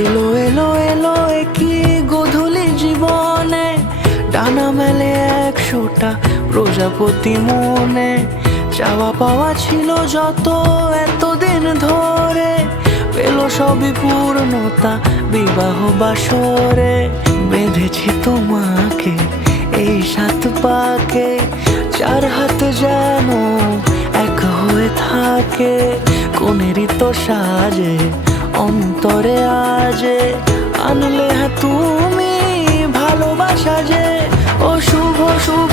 এলো এলো এলো কি গোধূলি জীবনে, ডানা মেলে 100টা প্রজাপতি মনে। চাওয়া পাওয়া ছিল যত এতদিন ধরে, পেল সবই পূর্ণতা বিবাহ বাসরে। বেঁধেছি তোমাকে এই 7 পাকে, 4 হাত যেন এক হয়ে থাকে। কোনেরই তো সাজে অন্তরে আজে, আনলে তুমি ভালোবাসা যে। ও শুভ শুভ